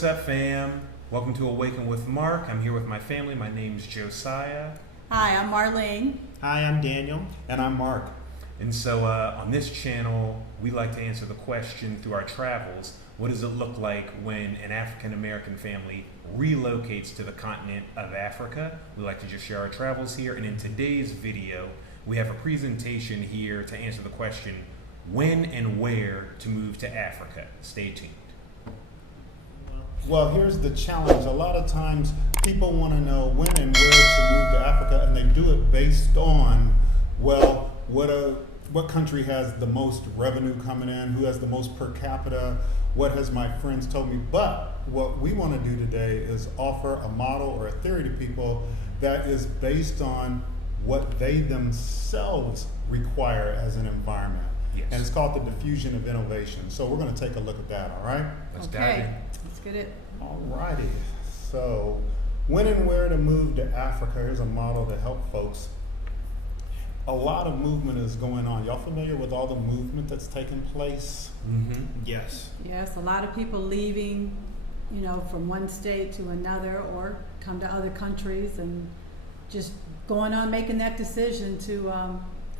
what's up, fam? Welcome to Awaken with Mark. I'm here with my family. My name's Josiah. Hi, I'm Marlene. Hi, I'm Daniel. And I'm Mark. And so on this channel, we like to answer the question through our travels, what does it look like when an African American family relocates to the continent of Africa? We like to just share our travels here. And in today's video, we have a presentation here to answer the question, when and where to move to Africa. Stay tuned. Well, here's the challenge. A lot of times people want to know when and where to move to Africa, and they do it based on, well, what country has the most revenue coming in, who has the most per capita, what has my friends told me. But what we want to do today is offer a model or a theory to people that is based on what they themselves require as an environment. Yes. And it's called the Diffusion of Innovation. So we're going to take a look at that, all right? Let's dive in. Let's get it. All righty. So when and where to move to Africa. Here's a model to help folks. A lot of movement is going on. Y'all familiar with all the movement that's taking place? Mm-hmm. Yes. Yes, a lot of people leaving, from one state to another or come to other countries and just going on making that decision to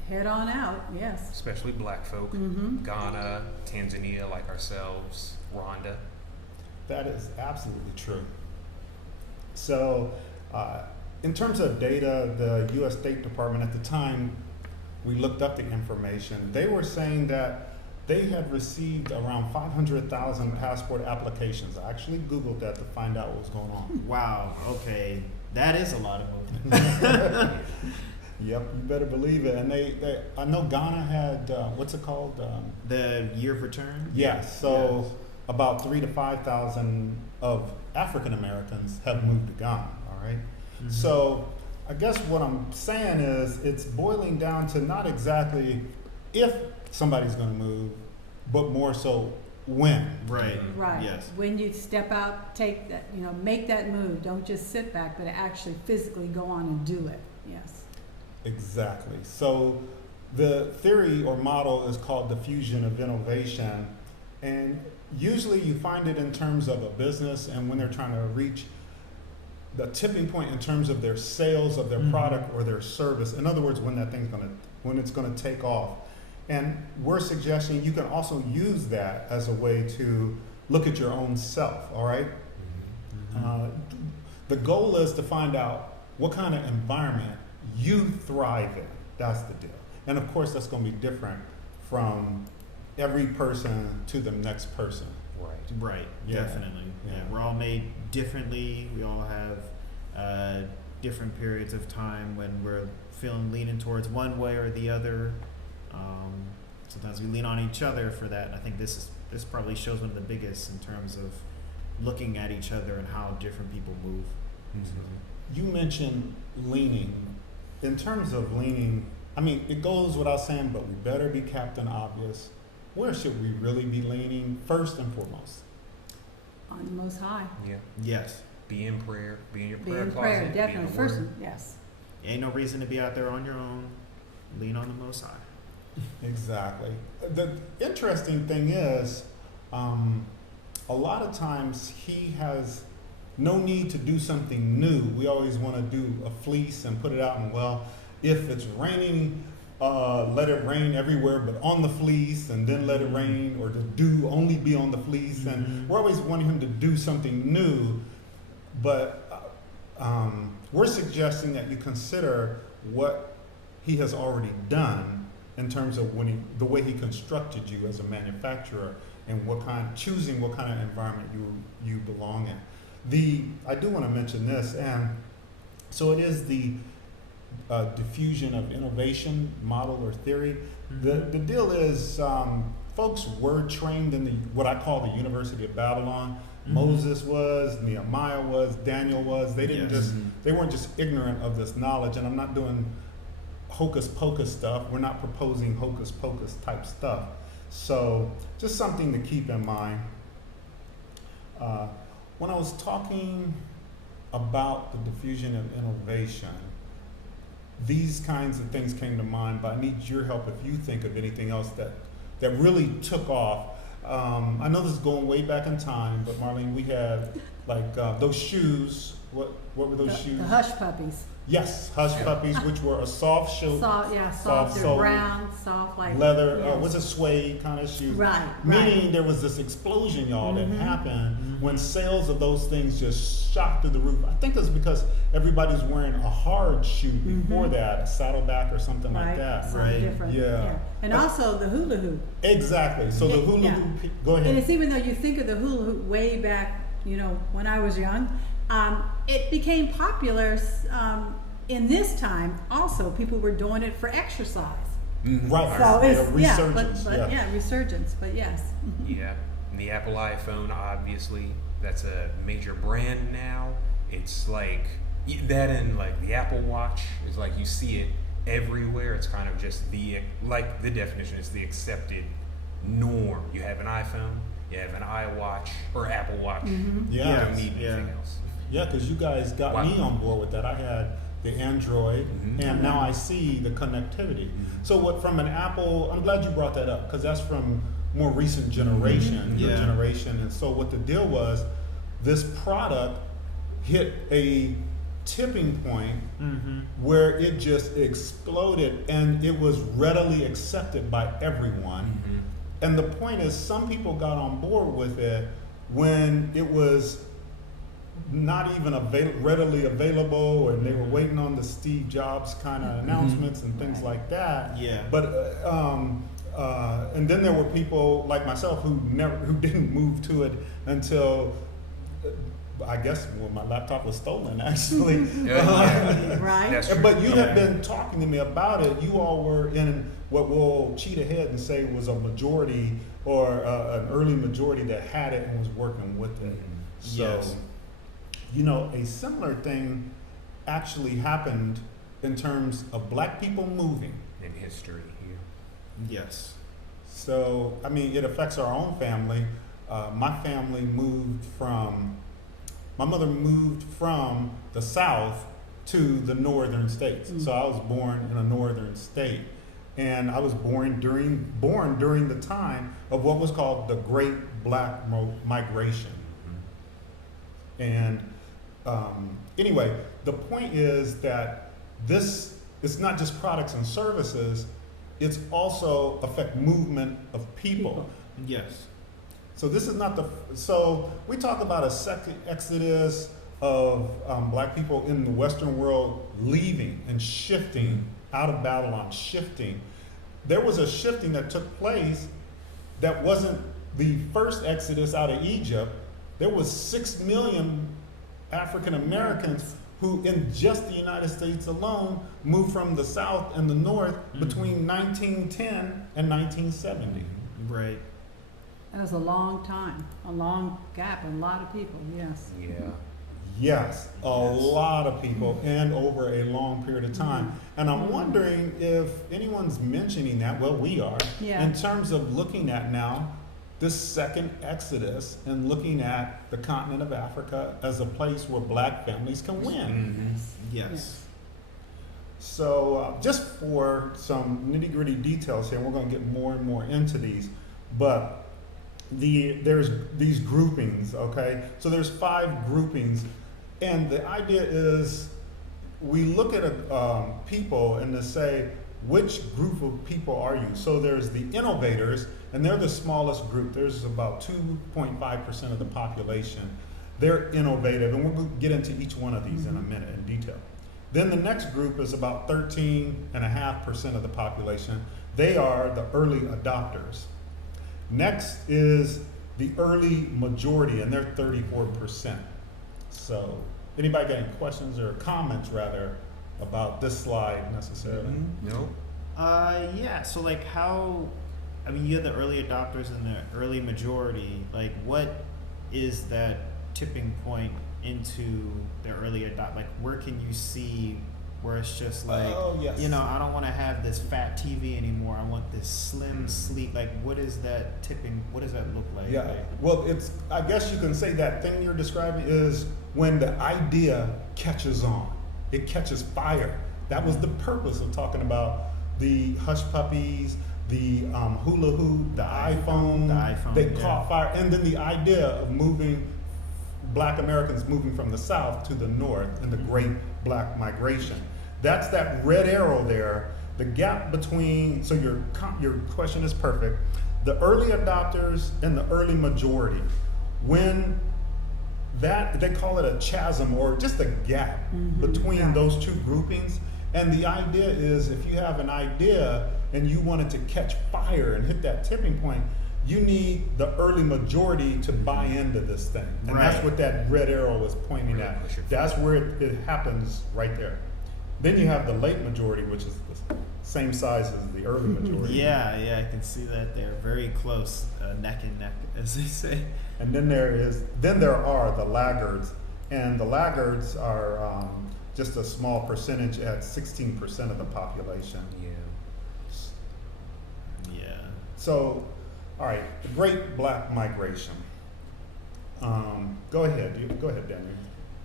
head on out. Yes. Especially black folk, Mm-hmm. Ghana, Tanzania, like ourselves, Rwanda. That is absolutely true. So in terms of data, the U.S. State Department at the time we looked up the information, they were saying that they had received around 500,000 passport applications. I actually Googled that to find out what was going on. Wow. Okay. That is a lot of movement. Yep, you better believe it. And they I know Ghana had, what's it called? The year of return? Yes, so about 3,000 to 5,000 of African Americans have moved to Ghana, all right? Mm-hmm. So I guess what I'm saying is it's boiling down to not exactly if somebody's gonna move, but more so when. Right. Right. Yes. When you step out, take that, make that move. Don't just sit back, but actually physically go on and do it. Yes. Exactly. So the theory or model is called diffusion of innovation, and usually you find it in terms of a business and when they're trying to reach the tipping point in terms of their sales of their product or their service. In other words, when it's gonna take off. And we're suggesting you can also use that as a way to look at your own self, all right? The goal is to find out what kind of environment you thrive in. That's the deal. And of course, that's going to be different from every person to the next person. Right. Yeah. Definitely. Yeah. Yeah. We're all made differently. We all have different periods of time when we're leaning towards one way or the other. Sometimes we lean on each other for that. And I think this probably shows one of the biggest in terms of looking at each other and how different people move. Mm-hmm. You mentioned leaning. In terms of leaning, I mean, it goes without saying, but we better be Captain Obvious. Where should we really be leaning first and foremost? On the Most High. Yeah. Yes. Be in prayer. Be in your Be prayer in closet. prayer, be in definitely. the First, Word. yes. Ain't no reason to be out there on your own. Lean on the Most High. Exactly. The interesting thing is, a lot of times he has no need to do something new. We always want to do a fleece and put it out, and well, if it's raining, let it rain everywhere but on the fleece, and then let it rain, or to only be on the fleece. And we're always wanting him to do something new, but we're suggesting that you consider what he has already done in terms of the way he constructed you as a manufacturer, and choosing what kind of environment you belong in. I do want to mention this, and so it is the diffusion of innovation model or theory. The deal is, folks were trained in what I call the University of Babylon. Moses was, Nehemiah was, Daniel was. They weren't just ignorant of this knowledge. And I'm not doing hocus pocus stuff. We're not proposing hocus pocus type stuff. So just something to keep in mind. When I was talking about the diffusion of innovation, these kinds of things came to mind, but I need your help if you think of anything else that really took off. I know this is going way back in time, but Marlene, we had like those shoes. What were those shoes? The hush puppies. Yes, hush puppies, which were a soft shoe, Soft, yeah, soft. They're sole, brown, soft, like leather. yes. Was it suede kind of shoes? Right. Meaning there was this explosion, y'all, that Mhm. happened when sales of those things just shot through the roof. I think it's because everybody's wearing a hard shoe before that, a saddleback or something Right. like that. Something Right. different. Yeah. And also the hula hoop. Exactly. So the Yeah, hula yeah. hoop. Go And ahead. it's even though you think of the hula hoop way back, when I was young, it became popular in this time. Also, people were doing it for exercise. Right. So it's resurgence. resurgence. But yes. Yeah, and the Apple iPhone, obviously, that's a major brand now. It's like that, and like the Apple Watch is like you see it everywhere. It's kind of just the definition is the accepted norm. You have an iPhone, you have an iWatch or Apple Watch. Mm-hmm. You Yeah. don't need anything else. Yeah, because you guys got Wow. me on board with that. I had the Android, and now I see the connectivity. So, what from an Apple? I'm glad you brought that up because that's from more recent generation, your Yeah. generation. And so, what the deal was, this product hit a tipping point where it just exploded, and it was readily accepted by everyone. And the point is, some people got on board with it when it was not even readily available, and they were waiting on the Steve Jobs kind of announcements and things like that. Yeah. But and then there were people like myself who didn't move to it until I guess my laptop was stolen actually. Right. That's true. But you Yeah. have been talking to me about it. You all were in what we'll cheat ahead and say was a majority or an early majority that had it and was working with it. So, Yes. a similar thing actually happened in terms of black people moving. in history here. Yes. So, I mean, it affects our own family. My family my mother moved from the South to the northern states. So I was born in a northern state. And I was born during the time of what was called the Great Black Migration. And anyway, the point is that this is not just products and services, it's also affect movement of people. Yes. So this is not so we talk about a second exodus of black people in the Western world leaving and shifting out of Babylon, shifting. There was a shifting that took place that wasn't the first exodus out of Egypt. There was 6 million African Americans who in just the United States alone moved from the South and the North between 1910 and 1970. Right. That was a long time, a long gap, and a lot of people. Yes. Yeah. Yes, a lot of people and over a long period of time. And I'm wondering if anyone's mentioning that, well, we are, Yeah. in terms of looking at now this second exodus and looking at the continent of Africa as a place where black families can win. Yes. So just for some nitty gritty details here, we're going to get more and more into these, but there's these groupings, okay? So there's 5 groupings, and the idea is we look at people and to say, which group of people are you? So there's the innovators, and they're the smallest group. There's about 2.5% of the population. They're innovative, and we're going to get into each one of these in a minute in detail. Then the next group is about 13.5% of the population. They are the early adopters. Next is the early majority, and they're 34%. So, anybody got any questions or comments, rather, about this slide necessarily? No. Yeah. So like you have the early adopters and the early majority. Like, what is that tipping point into the early like, where can you see where it's just like, Oh, yes. I don't want to have this fat TV anymore. I want this slim, sleek. Like, what is that tipping? What does that look like? Yeah, Like, well, I guess you can say that thing you're describing is when the idea catches on. It catches fire. That was the purpose of talking about the hush puppies, the hula hoop, the iPhone, they yeah. caught fire, and then the idea of moving Black Americans moving from the South to the North in the Great Black Migration. That's that red arrow there. The gap between, so your question is perfect. The early adopters and the early majority, when that, they call it a chasm or just a gap between those two groupings. And the idea is if you have an idea and you want it to catch fire and hit that tipping point, you need the early majority to buy into this thing. And that's what that red arrow is pointing at. That's where it happens right there. Then you have the late majority, which is the same size as the early majority. Yeah, I can see that they're very close, neck and neck, as they say. And then there are the laggards, and the laggards are just a small percentage at 16% of the population. Yeah. So, all right, the Great Black Migration. Go ahead, Daniel.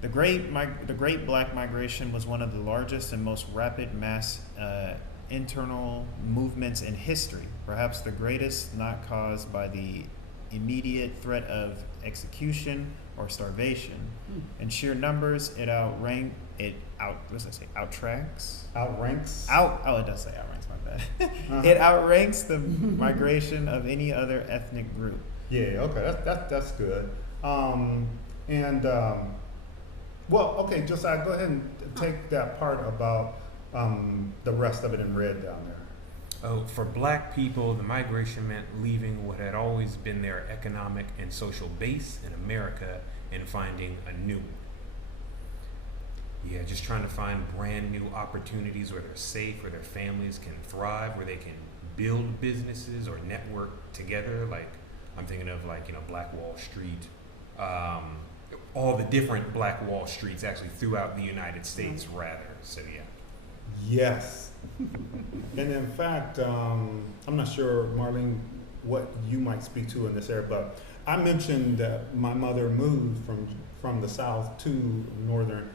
The Great Black Migration was one of the largest and most rapid mass internal movements in history, perhaps the greatest not caused by the immediate threat of execution or starvation. In sheer numbers, it outranks. It outranks, my bad. It outranks the migration of any other ethnic group. Yeah, okay, that's good. Well, okay, Josiah, go ahead and take that part about the rest of it in red down there. Oh, for Black people, the migration meant leaving what had always been their economic and social base in America and finding a new one. Yeah, just trying to find brand new opportunities where they're safe, where their families can thrive, where they can build businesses or network together. Like, I'm thinking of Black Wall Street, all the different Black Wall Streets actually throughout the United States, rather. So yeah. Yes. And in fact, I'm not sure, Marlene, what you might speak to in this area, but I mentioned that my mother moved from the South to northern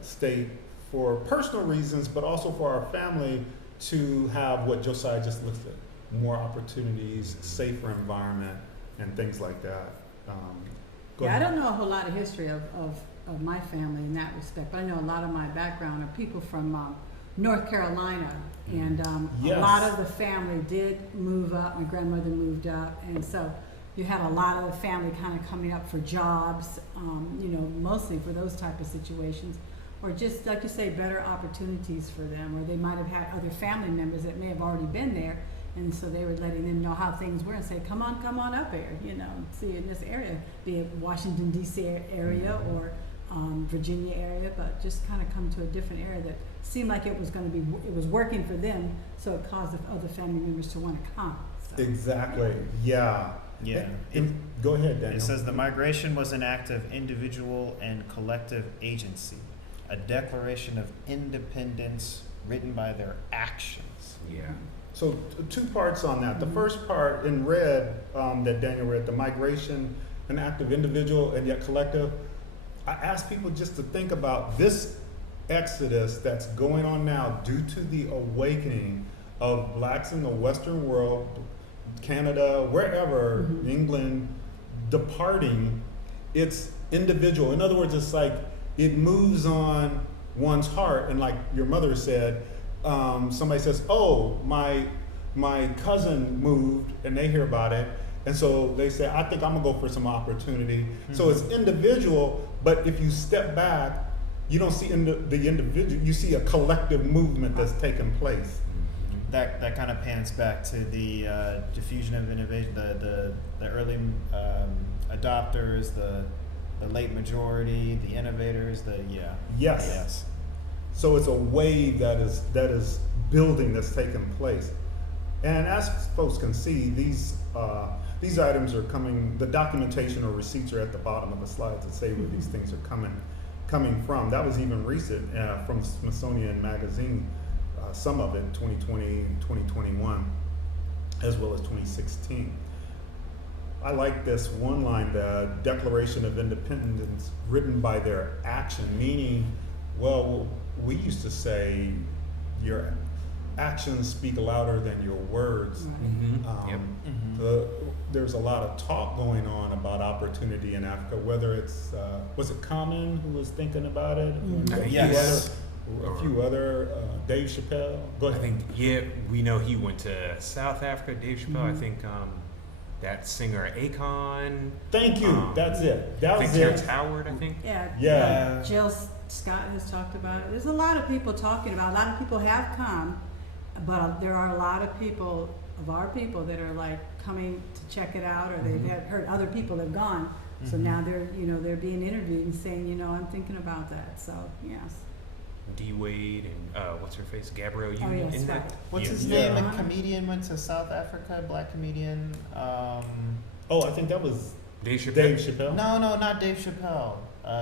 state for personal reasons, but also for our family to have what Josiah just listed, more opportunities, safer environment, and things like that. I don't know a whole lot of history of my family in that respect, but I know a lot of my background are people from North Carolina, and Yes. A lot of the family did move up. My grandmother moved up, and so you had a lot of the family kind of coming up for jobs, mostly for those type of situations, or just like you say, better opportunities for them, or they might have had other family members that may have already been there. And so they were letting them know how things were and say, come on up here, see in this area, be it Washington, D.C. area or Virginia area, but just kind of come to a different area that seemed like it was working for them, so it caused the other family members to want to come. So. Exactly, yeah. Yeah. Go ahead, Daniel. It says the migration was an act of individual and collective agency, a declaration of independence written by their actions. Yeah. So two parts on that. The first part in red that Daniel read, the migration, an act of individual and yet collective. I ask people just to think about this exodus that's going on now due to the awakening of Blacks in the Western world, Canada, wherever, England, departing. It's individual. In other words, it's like it moves on one's heart, and like your mother said, somebody says, oh, my cousin moved, and they hear about it, and so they say, I think I'm gonna go for some opportunity. So it's individual, but if you step back, you don't see the individual, you see a collective movement that's taking place. That kind of pans back to the diffusion of innovation, the early adopters, the late majority, the innovators, yes. So it's a wave that is building that's taking place. And as folks can see, these items are coming, the documentation or receipts are at the bottom of the slides that say where these things are coming from. That was even recent from Smithsonian Magazine, some of it 2020, 2021, as well as 2016. I like this one line, the Declaration of Independence written by their action, meaning, well, we used to say actions speak louder than your words. Right. Yep. There's a lot of talk going on about opportunity in Africa, whether it's, was it Common who was thinking about it? Mhm. Yes. A few other, Dave Chappelle. Go I ahead. think, we know he went to South Africa, Dave Chappelle. I Mhm. think that singer Akon. Thank you. That's it. That I think was Terrence it. Howard, I think. Yeah. Yeah. Jill Scott has talked about it. There's a lot of people talking about it. A lot of people have come, but there are a lot of people of our people that are like coming to check it out, or they've heard other people have gone. So now they're being interviewed and saying, I'm thinking about that. So yes. D Wade and what's her face, Gabrielle Union. Oh, yes, isn't right. it? What's Yeah. his Yeah. name? A comedian went to South Africa. Black comedian. Oh, I think that was Dave Chappelle. Dave Chappelle. No, not Dave Chappelle.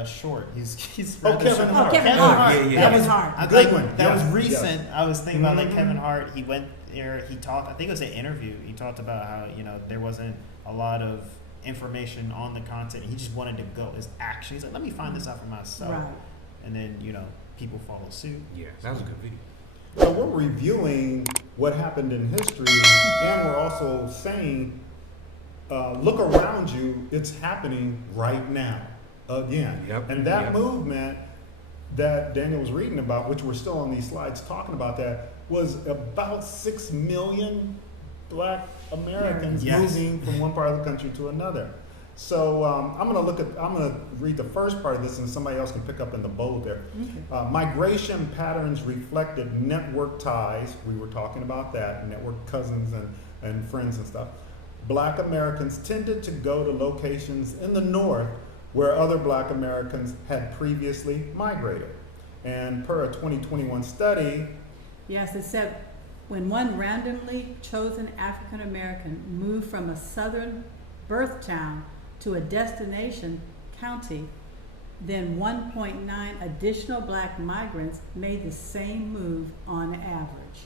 Short. He's Oh, rather Kevin short. Hart. Kevin Kevin Hart. Hart. Yeah, yeah. Kevin Hart. I Good think one. that was Yes, recent. yes. I was thinking about like Mhm. Kevin Hart. He went there. He talked. I think it was an interview. He talked about how there wasn't a lot of information on the content. He just wanted to go. His action. He's like, let me find this out for myself. Right. And then people follow suit. Yeah, that was a good video. So we're reviewing what happened in history, and we're also saying, look around you, it's happening right now, again. Yep. And that Yep. movement that Daniel was reading about, which we're still on these slides talking about that, was about 6 million Black Americans Yes. moving from one part of the country to another. So I'm gonna read the first part of this, and somebody else can pick up in the bold there. Migration patterns reflected network ties. We were talking about that, network cousins and friends and stuff. Black Americans tended to go to locations in the north where other Black Americans had previously migrated. And per a 2021 study, Yes, it said when one randomly chosen African American moved from a southern birth town to a destination county, then 1.9 additional Black migrants made the same move on average.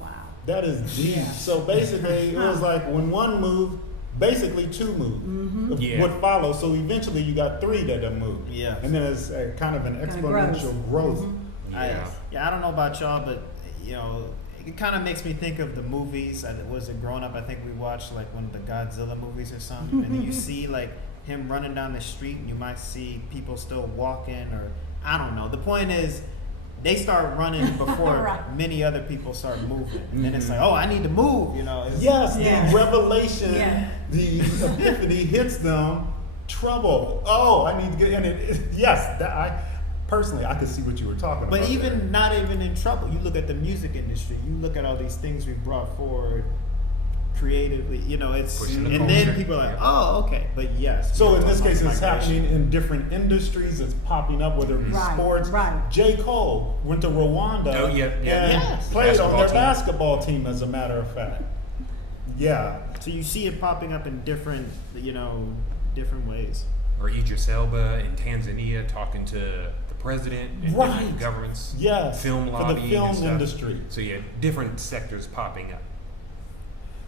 Wow. that is deep. Yeah. So basically, it was like when one moved, basically two moved. Mm-hmm. Yeah. Would follow. So eventually, you got three that have moved. Yeah. And then it's kind of an Kinda exponential growth. I don't know about y'all, but it kind of makes me think of the movies. Was it growing up? I think we watched like one of the Godzilla movies or something, and then you see like him running down the street, and you might see people still walking, or I don't know. The point is, they start running before Right. many other people start moving, and then it's like, oh, I need to move. It's, Yes, Yeah. the revelation, Yeah. the epiphany hits them. Trouble. Oh, I need to get in it. Yes, personally, I could see what you were talking about. But even there. not even in trouble. You look at the music industry. You look at all these things we brought forward creatively. It's Pushing the and culture. then people are like, Yeah. oh, okay. But yes. So we're in this talking case, about it's migration. happening in different industries. It's popping up, whether it be Right, sports. right. J. Cole went to Rwanda Oh, yeah, yeah. and Yes. played on Basketball their team. basketball team, as a matter of fact. Yeah. So you see it popping up in different, different ways. Or Idris Elba in Tanzania talking to the president and Right. different governments. Yes. Film For the lobbying film and stuff. industry. So yeah, different sectors popping up.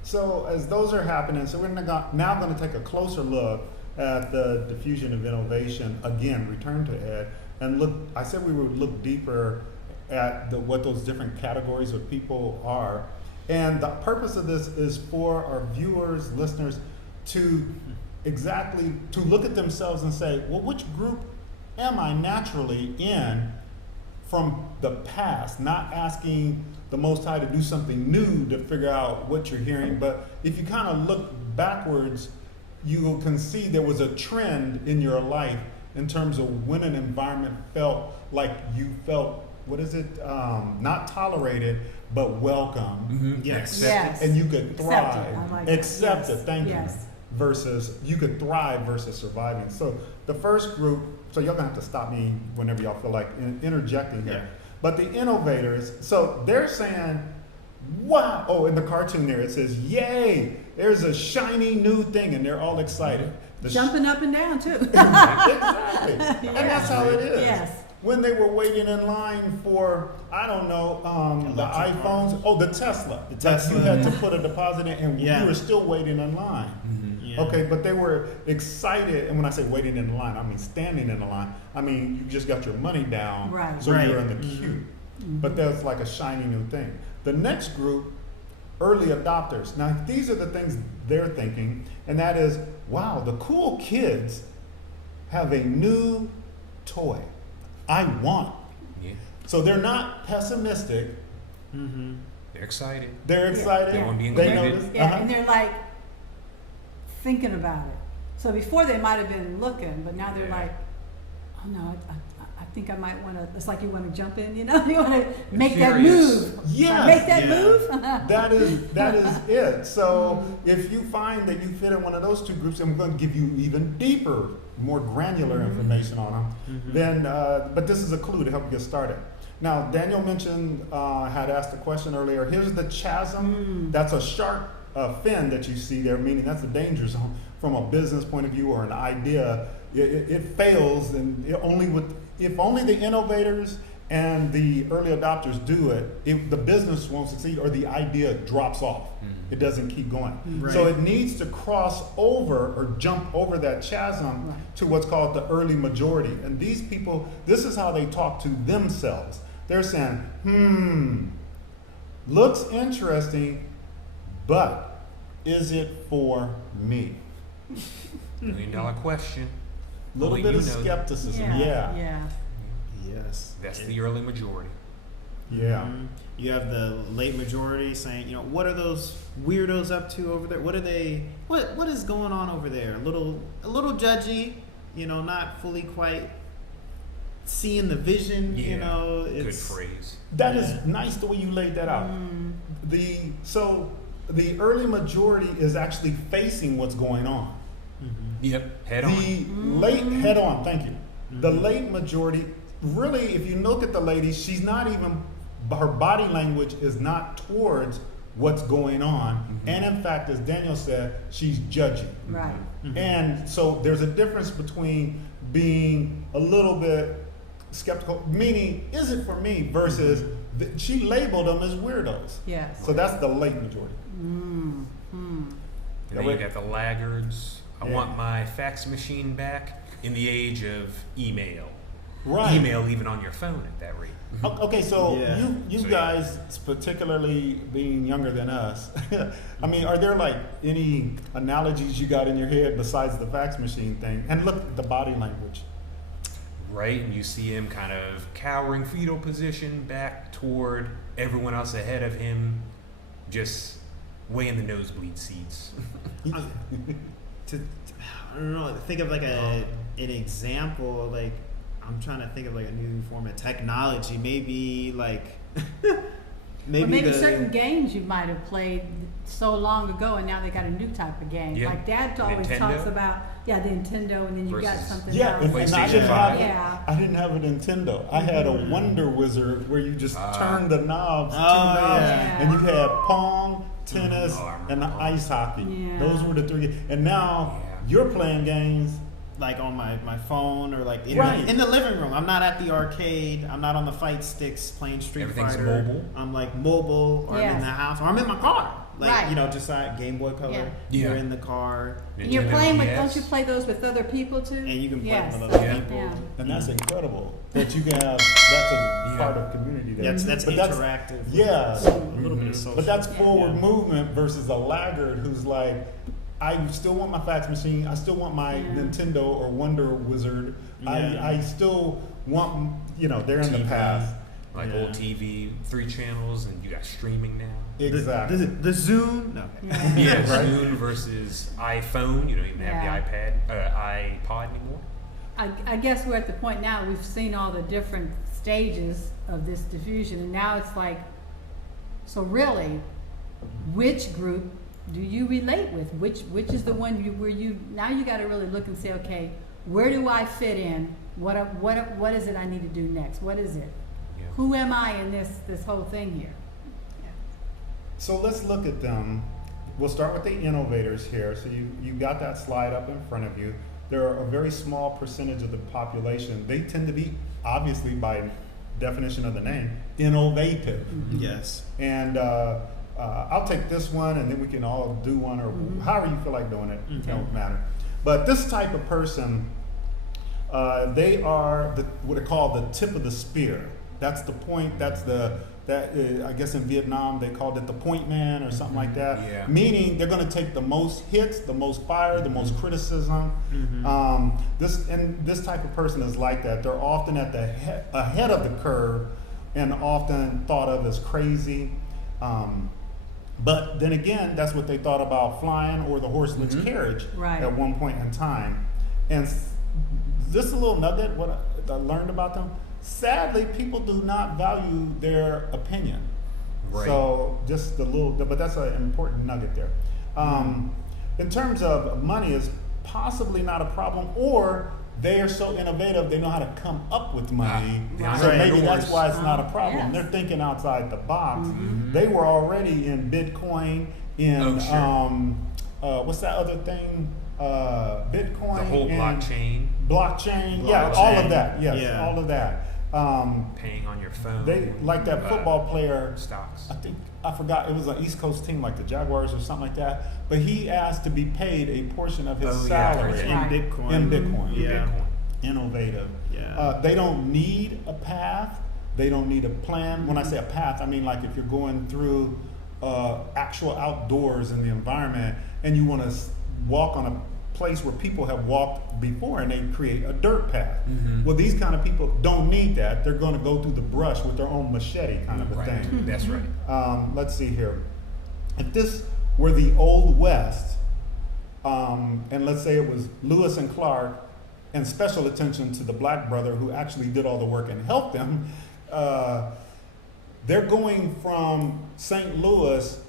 So as those are happening, so we're now going to take a closer look at the diffusion of innovation, again, return to Ed, and look, I said we would look deeper at what those different categories of people are. And the purpose of this is for our viewers, listeners, to look at themselves and say, well, which group am I naturally in from the past? Not asking the Most High to do something new to figure out what you're hearing, but if you kind of look backwards, you can see there was a trend in your life in terms of when an environment felt like you felt, not tolerated, but welcome. Yes. Yes. And you could Accepted. thrive. I like that. Accepted, Yes. thank Yes. you. Versus, you could thrive versus surviving. So the first group, so y'all gonna have to stop me whenever y'all feel like interjecting here. Yeah. But the innovators, so they're saying, wow, oh, in the cartoon there, it says, yay, there's a shiny new thing, and they're all excited. Jumping up and down too. Exactly. And that's how it is. Yes. When they were waiting in line for, I don't know, the Electric iPhones, cars. the Tesla. The Like, Tesla, you had to yeah. put a deposit in, and Yeah. you were still waiting in line. Yeah. Okay, but they were excited, and when I say waiting in the line, I mean standing in the line. I mean, you just got your money down, Right. so Right. you're in the Mhm. queue. but there's like a shiny new thing. The next group, early adopters. Now, these are the things they're thinking, and that is, wow, the cool kids have a new toy. I want. Yeah. So they're not pessimistic. Mm-hmm. They're excited. They're excited. They want to be They included. notice. Yeah, Uh-huh. and they're like thinking about it. So before they might have been looking, but now they're Yeah. like, oh no, I think I might want to. It's like you want to jump in, you know, you want to make that curious. move. Yes. Make that Yeah. move. That is it. So if you find that you fit in one of those two groups, I'm going to give you even deeper, more granular information on them. Mm-hmm. Then, but this is a clue to help you get started. Now, Daniel mentioned, had asked a question earlier. Here's the chasm. That's a sharp fin that you see there, meaning that's a danger zone from a business point of view or an idea. It fails, and if only the innovators and the early adopters do it, the business won't succeed or the idea drops off. It doesn't keep going. Right. So it needs to cross over or jump over that chasm Right. to what's called the early majority. And these people, this is how they talk to themselves. They're saying, looks interesting, but is it for me? $1 million question. Little Only bit you of know. skepticism. Yeah. Yes. That's the early majority. Yeah. Mhm. You have the late majority saying, you know, what are those weirdos up to over there? What are they? What is going on over there? A little judgy, you know, not fully quite seeing the vision. Yeah. You know, Good it's phrase. That Yeah. is nice the way you laid that out. So the early majority is actually facing what's going on. Yep. Head on. The late head on, thank you. The Mhm. late majority, really, if you look at the lady, she's not even, her body language is not towards what's going on. And in fact, as Daniel said, she's judging. Right. Mhm. And so there's a difference between being a little bit skeptical, meaning, is it for me, versus she labeled them as weirdos. Yes. So that's the late majority. Mm. And then you got the laggards. I Yeah. want my fax machine back in the age of email. Right. Email even on your phone at that rate. Okay, so Yeah. you So, yeah. guys, particularly being younger than us, I mean, are there like any analogies you got in your head besides the fax machine thing? And look at the body language. Right? And you see him kind of cowering fetal position back toward everyone else ahead of him, just way in the nosebleed seats. I don't know. Think of like an example. Like I'm trying to think of like a new form of technology. Maybe like Maybe certain games you might have played so long ago, and now they got a new type of game. Yeah. Like Dad always Nintendo? talks about, the Nintendo, and then you got Versus- something Yeah, else. and I PlayStation didn't 5. have Yeah. I didn't have a Nintendo. I had a Wonder Wizard where you just turned the knobs, two Oh, knobs, yeah. and you had Pong, tennis, Oh, I remember and Pong. ice hockey. Yeah. Those were the three. And now Yeah. you're playing games. like on my phone or like Right. in the living room. I'm not at the arcade. I'm not on the fight sticks playing Street Everything's Fighter. mobile. I'm like mobile, or I'm in Yes. the house, or I'm in my car. Like Right. you know, just like Game Boy Color. Yeah. You're Yeah. in the car, And you're Nintendo playing with, DS. don't you play those with other people too? and you can play Yes. with other Yeah. people. Yeah. And that's incredible that you can have, that's a Yeah. part of community there. That's But interactive. with yeah. a little bit of social. But that's Yeah. forward Yeah. movement versus a laggard who's like, I still want my fax machine. I still want my Yeah. Nintendo or Wonder Wizard. Yeah. I still want, they're in the TV, past. Like Yeah. old TV, 3 channels, and you got streaming now. Exactly. The Zoom. No. Yeah. Yeah, Right. Zune versus iPhone. You don't even have Yeah. the iPod anymore. I guess we're at the point now, we've seen all the different stages of this diffusion, and now it's like, so really, which group do you relate with? Which is the one now you got to really look and say, okay, where do I fit in? What is it I need to do next? What is it? Yeah. Who am I in this whole thing here? So let's look at them. We'll start with the innovators here. So you got that slide up in front of you. There are a very small percentage of the population. They tend to be, obviously by definition of the name, innovative. Yes. And I'll take this one, and then we can all do one, or however you feel like doing it. It don't matter. But this type of person, they are what are called the tip of the spear. That's the point. I guess in Vietnam they called it the point man or something like that. Yeah. Meaning they're going to take the most hits, the most fire, the most criticism. This type of person is like that. They're often at the ahead of the curve, and often thought of as crazy. But then again, that's what they thought about flying or the horseless carriage Right. at one point in time. And this is a little nugget, what I learned about them. Sadly, people do not value their opinion. Right. So just a little, but that's an important nugget there. In terms of money, is possibly not a problem, or they are so innovative they know how to come up with money. Ah, So right. maybe that's why it's not a problem. Yes. They're thinking outside the box. They were already in Bitcoin, in Oh, sure. what's that other thing? Bitcoin. The whole and blockchain, yeah, all Blockchain. of that. Yes, Yeah. all of that. paying on your phone. They like that football player. Stocks. I forgot, it was an East Coast team like the Jaguars or something like that. But he asked to be paid a portion of his Oh, yeah, salary right. In Right. Bitcoin. in Bitcoin. Yeah. Bitcoin. Innovative. Yeah. They don't need a path. They don't need a plan. When I say a path, I mean like if you're going through actual outdoors in the environment and you want to walk on a place where people have walked before and they create a dirt path. Well, these kind of people don't need that. They're going to go through the brush with their own machete kind of a Right. thing. That's right. Let's see here. If this were the Old West, and let's say it was Lewis and Clark, and special attention to the black brother who actually did all the work and helped them, they're going from St. Louis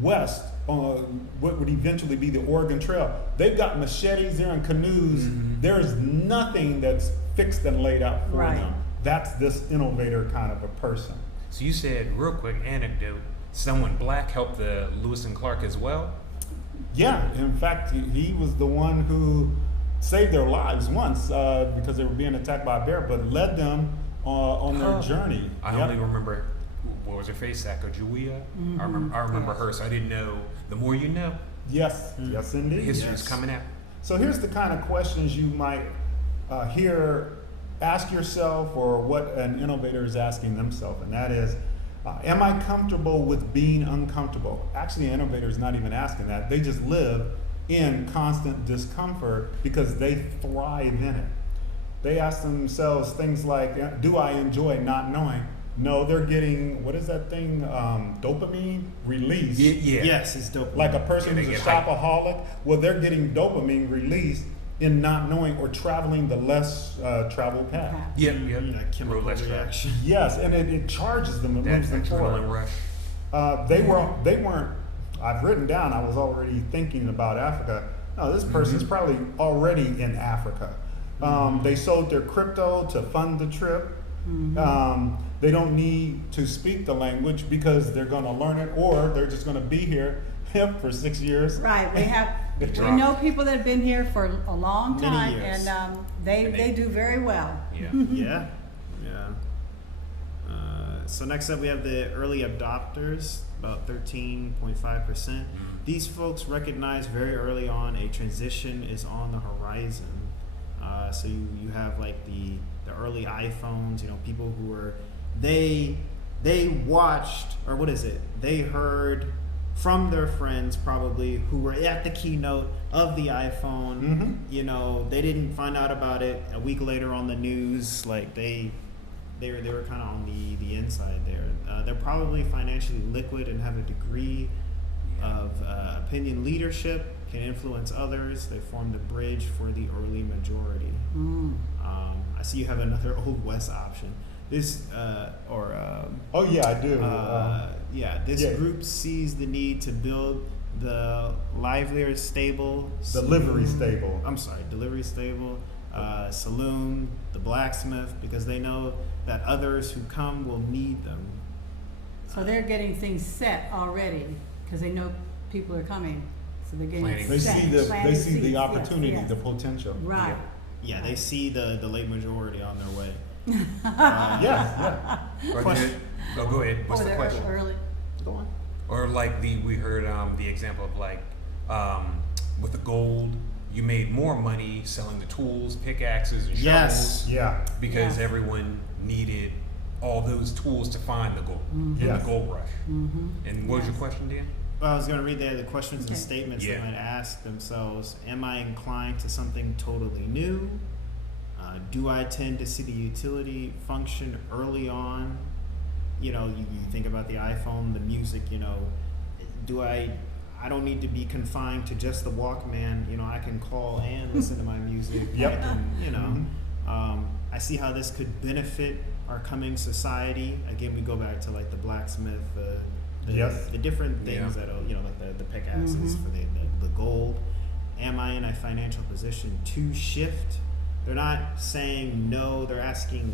west on what would eventually be the Oregon Trail. They've got machetes there and canoes. There is nothing that's fixed and laid out for Right. them. That's this innovator kind of a person. So you said, real quick anecdote, someone black helped the Lewis and Clark as well? Yeah, in fact, he was the one who saved their lives once because they were being attacked by a bear, but led them on their journey. I Yep. only remember, what was her face, Sacagawea? I remember her, so I didn't know. The more you know, Yes, yes, indeed. history's Yes. coming out. So here's the kind of questions you might ask yourself, or what an innovator is asking themselves, and that is, am I comfortable with being uncomfortable? Actually, an innovator is not even asking that. They just live in constant discomfort because they thrive in it. They ask themselves things like, do I enjoy not knowing? No, they're getting, what is that thing, dopamine release. Yeah. Yes, it's dope. Like a person Yeah, who's a they get hyped. shopaholic, well, they're getting dopamine release in not knowing or traveling the less traveled path. Yep, You yep. know, chemical Road less travel. reaction. Yes, and it charges them, it That moves them adrenaline forward. rush. They weren't, I've written down, I was already thinking about Africa. No, this person's probably already in Africa. They sold their crypto to fund the trip. They don't need to speak the language because they're going to learn it, or they're just going to be here for 6 years. Right, we Drop. know people that have been here for a long Many time, years. and they do very well. Yeah. Yeah, yeah. So next up, we have the early adopters, about 13.5%. These folks recognize very early on a transition is on the horizon. So you have like the early iPhones. You know, people who were they watched, or what is it? They heard from their friends probably who were at the keynote of the iPhone. You know, they didn't find out about it a week later on the news. Like they were kind of on the inside there. They're probably financially liquid and have a degree of opinion leadership, can influence others. They form the bridge for the early majority. I see you have another Old West option. This Oh yeah, I do. this yeah. group sees the need to build the livelier stable Delivery stable. I'm sorry, delivery stable, saloon, the blacksmith, because they know that others who come will need them. So they're getting things set already because they know people are coming. So they're getting Planting it They set. see the planting seeds. Yes, opportunity, yes. the potential. Right. Yeah, they see the late majority on their way. Yeah. Or Question. go ahead. What's Or the they're question? early. Go on. Or like we heard the example of like with the gold, you made more money selling the tools, pickaxes, and shovels Yes. Yeah. because Yes. everyone needed all those tools to find the goal in Yes. the gold rush. Mm-hmm. And what was your Yes. question, Dan? Well, I was going to read the questions Okay. and statements Yeah. they might ask themselves. Am I inclined to something totally new? Do I tend to see the utility function early on? You know, you think about the iPhone, the music, you know, I don't need to be confined to just the Walkman. You know, I can call and listen to my music. Yep. I can, you know, Mhm. I see how this could benefit our coming society. Again, we go back to like the blacksmith, Yes. the different things Yeah. that, you know, like the pickaxes Mhm. for the gold. Am I in a financial position to shift? They're not saying no. They're asking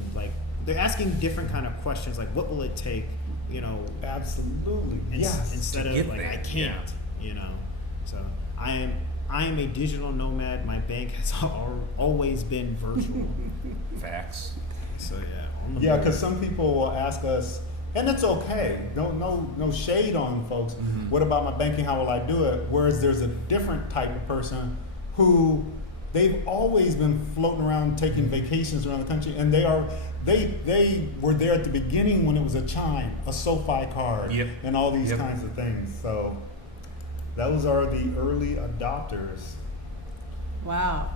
different kind of questions, like what will it take, you know, Absolutely. Yes. instead To of get like there, I can't, you know. So I am a digital nomad. My bank has always been virtual. Facts. So yeah, on the Yeah, move. because some people will ask us, and it's okay. No shade on folks. Mhm. What about my banking? How will I do it? Whereas there's a different type of person who they've always been floating around taking vacations around the country, and they were there at the beginning when it was a chime, a SoFi card, Yep. and all these Yep. kinds of things. So those are the early adopters. Wow.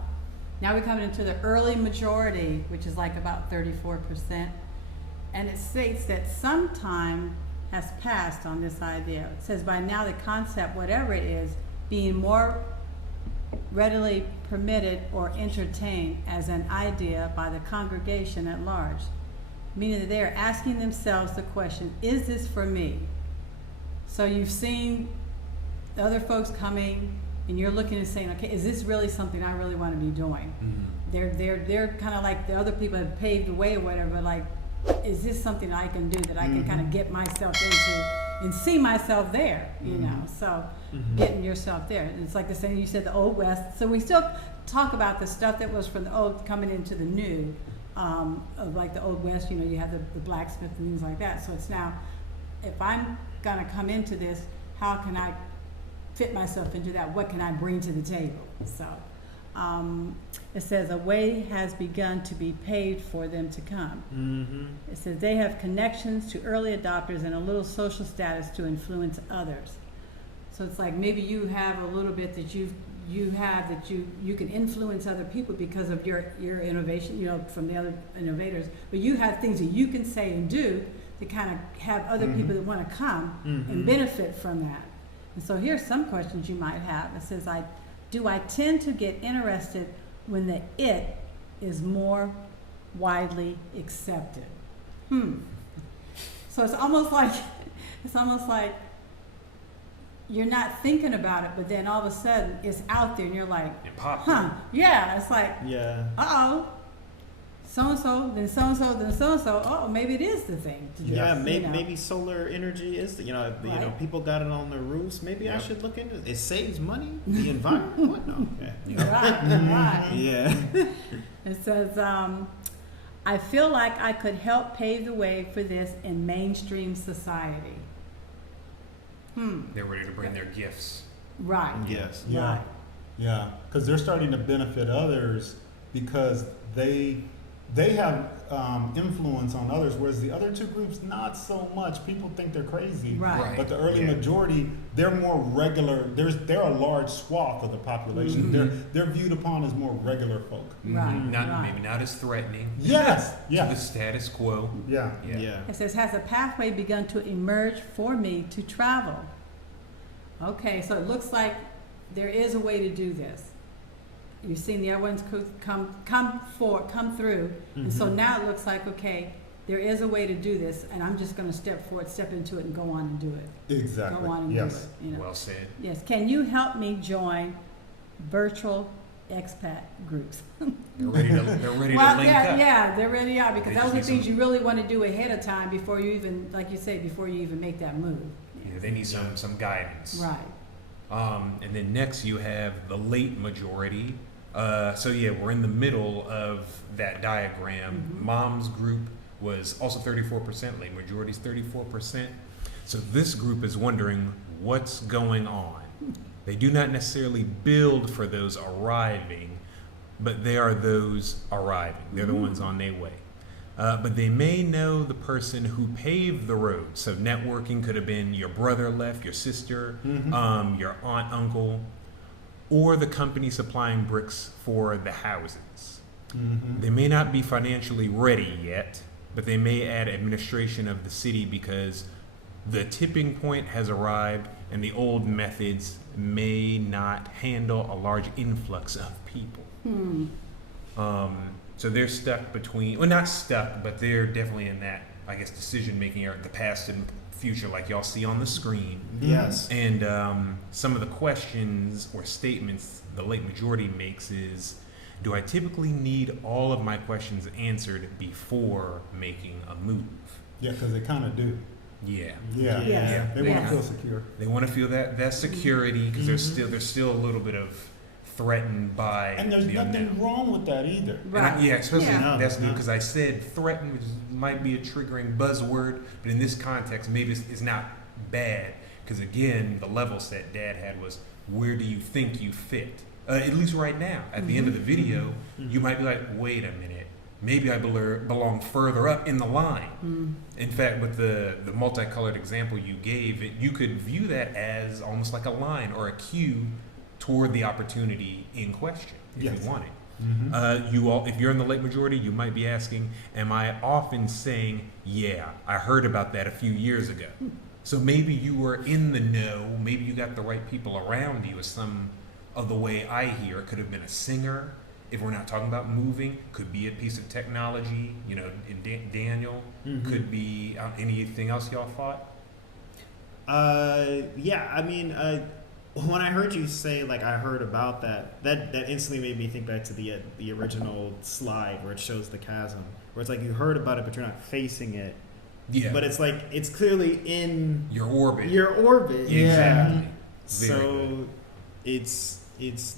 Now we're coming into the early majority, which is like about 34%. And it states that some time has passed on this idea. It says by now the concept, whatever it is, being more readily permitted or entertained as an idea by the congregation at large. Meaning that they are asking themselves the question, is this for me? So you've seen the other folks coming and you're looking and saying, okay, is this really something I really want to be doing? They're kind of like the other people have paved the way or whatever, like, is this something I can do that I can kind of get myself into and see myself there, you know? So getting yourself there. And it's like the same, you said the Old West. So we still talk about the stuff that was from the old coming into the new, of like the Old West, you know, you have the blacksmith and things like that. So it's now, if I'm gonna come into this, how can I fit myself into that? What can I bring to the table? So it says a way has begun to be paved for them to come. Mm-hmm. It says they have connections to early adopters and a little social status to influence others. So it's like maybe you have a little bit that you can influence other people because of your innovation, you know, from the other innovators. But you have things that you can say and do to kind of have other people that want to come and benefit from that. And so here's some questions you might have. It says, do I tend to get interested when the it is more widely accepted? So it's almost like you're not thinking about it, but then all of a sudden it's out there and you're like, And pop. yeah, it's like, Yeah. uh-oh, so-and-so, then so-and-so, then so-and-so, oh, maybe it is the thing to do. Yeah, you know. maybe solar energy is you know Right. people got it on their roofs. Maybe I Yep. should look into it. It saves money, the environment. What? No. Okay. Right. Yeah. It says, I feel like I could help pave the way for this in mainstream society. They're ready to bring their gifts. Right. Yes. Yeah. Right. Yeah, because they're starting to benefit others because they have influence on others, whereas the other two groups not so much. People think they're crazy, Right. but the early Yeah. majority, they're more regular. They're a large swath of the population. They're viewed upon as more regular folk. Right. Maybe not as threatening. Yes, To yeah, the status quo. yeah. Yeah. It says, has a pathway begun to emerge for me to travel? Okay, so it looks like there is a way to do this. You've seen the other ones come through, and so now it looks like, okay, there is a way to do this, and I'm just going to step into it and go on and do it. Exactly. Go on and Yes. do it. You know. Well said. Yes. Can you help me join virtual expat groups? They're ready to link up. Yeah, they really are, because They those are just things need you really want to do ahead of time before you even, like you say, before you even make that move. Yeah, they need some guidance. Right. And then next you have the late majority. So yeah, we're in the middle of that diagram. Mom's group was also 34%, late majority's 34%. So this group is wondering what's going on. They do not necessarily build for those arriving, but they are those arriving. They're the ones on their way. but they may know the person who paved the road. So networking could have been your brother left, your sister, your aunt, uncle, or the company supplying bricks for the houses. They may not be financially ready yet, but they may add administration of the city because the tipping point has arrived and the old methods may not handle a large influx of people. So they're stuck between, well, not stuck, but they're definitely in that, I guess, decision-making area, the past and future, like y'all see on the screen. Yes. And some of the questions or statements the late majority makes is, do I typically need all of my questions answered before making a move? Yeah, because they kind of do. Yeah. Yeah. Yeah. They want Yeah. to feel secure. They want to feel that security because there's still a little bit of threatened by And there's the nothing unknown. wrong with that either. Right. Yeah, especially Yeah. that's No. new because I said threatened, which might be a triggering buzzword, but in this context, maybe it's not bad because again, the level set Dad had was, where do you think you fit? At least right now, at the end of the video, you might be like, wait a minute, maybe I belong further up in the line. In fact, with the multicolored example you gave, you could view that as almost like a line or a cue toward the opportunity in question, if Yes. you want it. If you're in the late majority, you might be asking, am I often saying, yeah, I heard about that a few years ago? So maybe you were in the know, maybe you got the right people around you, as some of the way I hear. It could have been a singer, if we're not talking about moving, could be a piece of technology, in Daniel, could be anything else y'all thought? Yeah, I mean, when I heard you say, like, I heard about that instantly made me think back to the original slide where it shows the chasm, where it's like you heard about it, but you're not facing it. Yeah. But it's like, it's clearly in Your orbit. your orbit. Exactly. Very So good. it's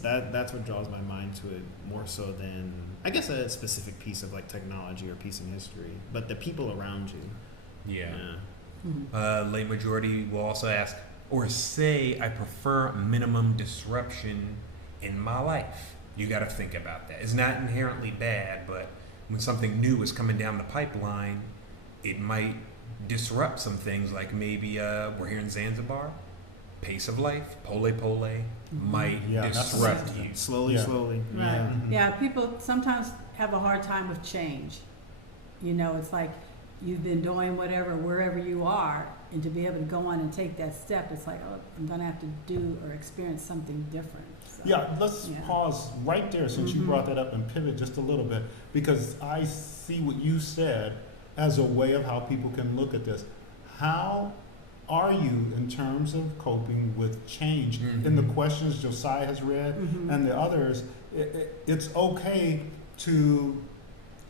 that's what draws my mind to it more so than, I guess, a specific piece of like technology or piece in history, but the people around you. Yeah. Late majority will also ask or say, I prefer minimum disruption in my life. You got to think about that. It's not inherently bad, but when something new is coming down the pipeline, it might disrupt some things. Like maybe we're here in Zanzibar, pace of life, pole might Yeah, that's disrupt right. you. Slowly. Right. Yeah. Yeah, people sometimes have a hard time with change. It's like you've been doing whatever, wherever you are, and to be able to go on and take that step, it's like, oh, I'm going to have to do or experience something different. So, Yeah, let's yeah. pause right there since you brought that up and pivot just a little bit, because I see what you said as a way of how people can look at this. How are you in terms of coping with change? In the questions Josiah has read and the others, it's okay to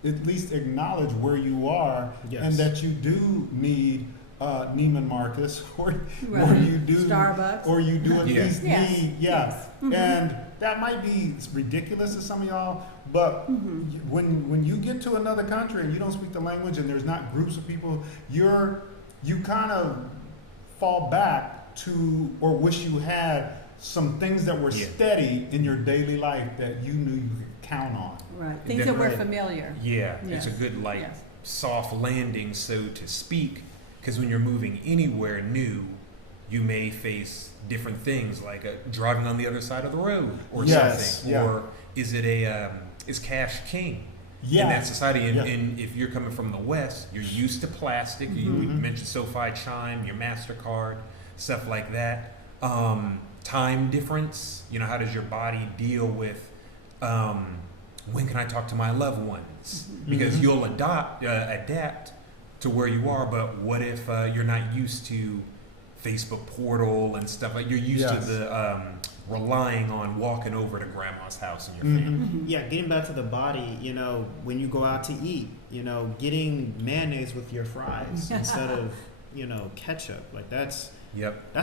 at least acknowledge where you are, Yes. and that you do need Neiman Marcus, or Right. you do Starbucks. or you do at Yeah. least Yes. need, Yes. and that might be ridiculous to some of y'all, but when you get to another country and you don't speak the language and there's not groups of people, you kind of fall back to, or wish you had some things that were Yeah. steady in your daily life that you knew you could count on. Right. Things that were Right. familiar. Yeah, Yes. it's a good Yes. soft landing, so to speak, because when you're moving anywhere new, you may face different things like driving on the other side of the road or Yes, something, yeah. or is it is cash king in Yeah. that society? And, Yeah. and if you're coming from the West, you're used to plastic. You mentioned SoFi Chime, your MasterCard, stuff like that. Time difference. How does your body deal with when can I talk to my loved ones? Because you'll adapt to where you are, but what if you're not used to Facebook portal and stuff like you're used to Yes. the relying on walking over to grandma's house and your family. Yeah, getting back to the body, when you go out to eat, getting mayonnaise with your fries instead of, ketchup. Like that's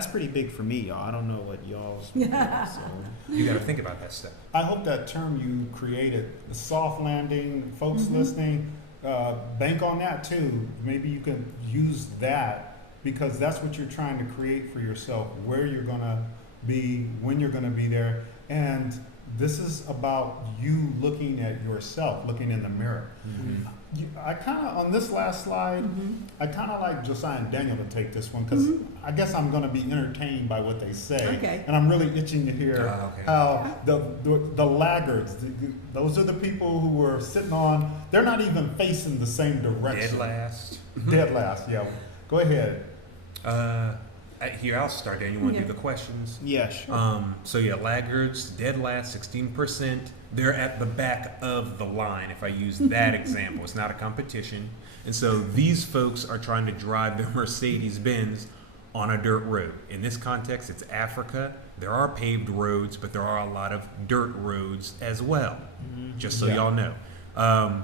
pretty big for me, y'all. I don't know what y'all's. So. You got to think about that stuff. I hope that term you created, the soft landing, folks listening, bank on that too. Maybe you can use that, because that's what you're trying to create for yourself, where you're going to be, when you're going to be there. And this is about you looking at yourself, looking in the mirror. I kind of, on this last slide, I kind of like Josiah and Daniel to take this one because I guess I'm going to be entertained by what they say. Okay. And I'm really itching to hear Okay. how the laggards, those are the people who were sitting on, they're not even facing the same direction. Dead last. Dead last, yeah. Go ahead. Here, I'll start. Daniel, you want to Yeah. do the questions? Yeah, sure. So yeah, laggards, dead last, 16%. They're at the back of the line. If I use that example, it's not a competition. And so these folks are trying to drive their Mercedes-Benz on a dirt road. In this context, it's Africa. There are paved roads, but there are a lot of dirt roads as well, just so Yeah. y'all know.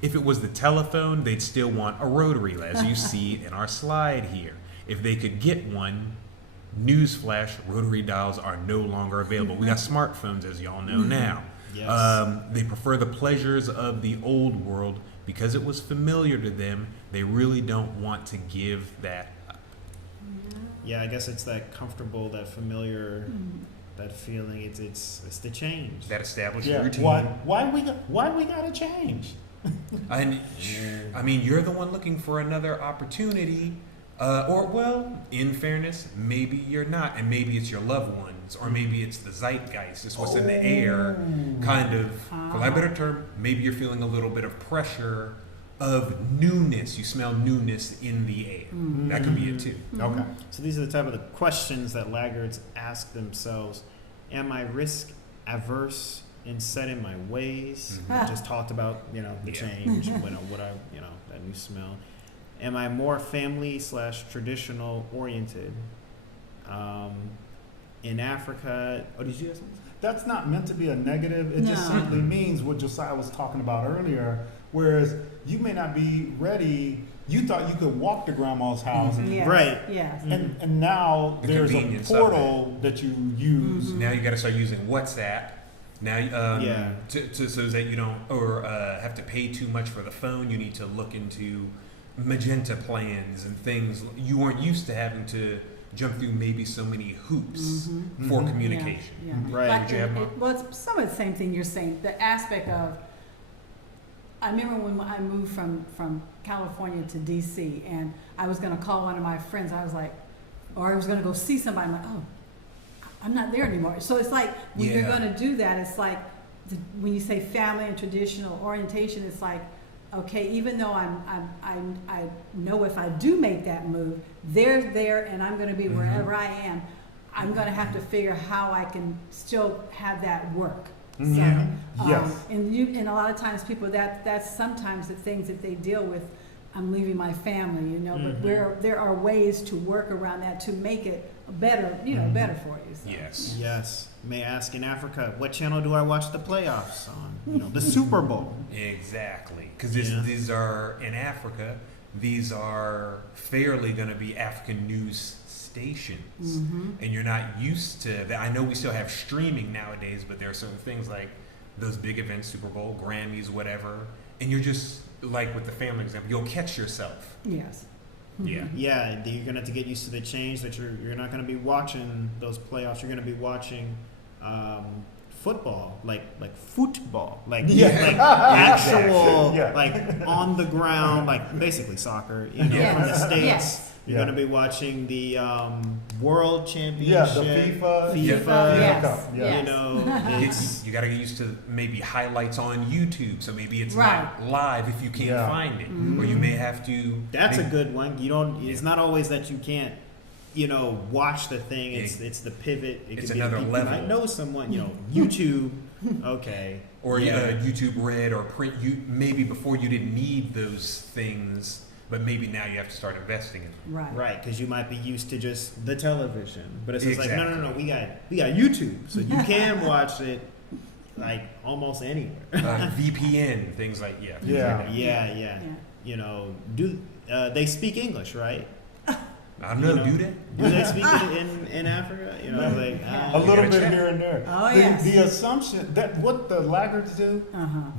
If it was the telephone, they'd still want a rotary, as you see in our slide here. If they could get one, newsflash, rotary dials are no longer available. We got smartphones, as y'all know now. Yes. They prefer the pleasures of the old world because it was familiar to them. They really don't want to give that up. Yeah, I guess it's that comfortable, that familiar, that feeling. It's the change. That established Yeah. routine. Why we gotta change? And I mean, you're the one looking for another opportunity. Or, well, in fairness, maybe you're not, and maybe it's your loved ones, or maybe it's the zeitgeist, it's what's in the air, kind of, for lack of a better term, maybe you're feeling a little bit of pressure of newness. You smell newness in the air. That could be it too. Okay. So these are the type of the questions that laggards ask themselves. Am I risk averse and set in my ways? We just talked about, the Yeah. change, what I, that new smell. Am I more family/traditional oriented? In Africa, did you have something? That's not meant to be a negative. It just No. simply means what Josiah was talking about earlier. Whereas you may not be ready. You thought you could walk to grandma's house, Yes. Right. Yes. and now The there's a convenience of portal that you use. Now you got to start using WhatsApp. Now, Yeah. so that you don't have to pay too much for the phone. You need to look into magenta plans and things. You weren't used to having to jump through maybe so many hoops for communication. Yeah. Right. Like, Would you have more? well, it's some of the same thing you're saying. The aspect of, I remember when I moved from California to DC, and I was going to call one of my friends. I was like, or I was going to go see somebody. I'm like, oh, I'm not there anymore. So it's like when you're Yeah. going to do that, it's like when you say family and traditional orientation, it's like, okay, even though I know if I do make that move, they're there and I'm going to be wherever I am. I'm going to have to figure how I can still have that work. Yeah. Yes. And a lot of times people that's sometimes the things that they deal with. I'm leaving my family, but there are ways to work around that to make it better, better for you. So. Yes. Yes. May I ask, in Africa, what channel do I watch the playoffs on? The Super Bowl. Exactly. Because Yeah. these are, in Africa, these are fairly going to be African news stations. And you're not used to that. I know we still have streaming nowadays, but there are certain things like those big events, Super Bowl, Grammys, whatever. And you're just, like with the family example, you'll catch yourself. Yes. Yeah. Yeah, you're gonna have to get used to the change that you're not gonna be watching those playoffs. You're gonna be watching football, like football, like actual, Yeah. like on the ground, like basically soccer. From the Yes. States. Yes. You're Yeah. gonna be watching the World Yeah, Championship. the FIFA. Yes. Cup. Yeah. Yes. It's You got to get used to maybe highlights on YouTube, so maybe it's Right. not live if you can't Yeah. find it, or you may have to. that's a maybe- good one. You don't. It's not always that you can't. Watch the thing. It's the pivot. It It's could be another people level. might know someone. YouTube. Okay. Or Yeah. YouTube Red or print. You maybe before you didn't need those things, but maybe now you have to start investing in them. Right. Right, because you might be used to just the television, but it's just like no, Exactly. we got YouTube, so you can watch it like almost anywhere. VPN things like things Yeah. like that. Yeah. Do they speak English, right? I don't know. Do they? Do they speak it in Africa? A little gotta bit check. here and there. Oh, the, yes. the assumption that what the laggards do,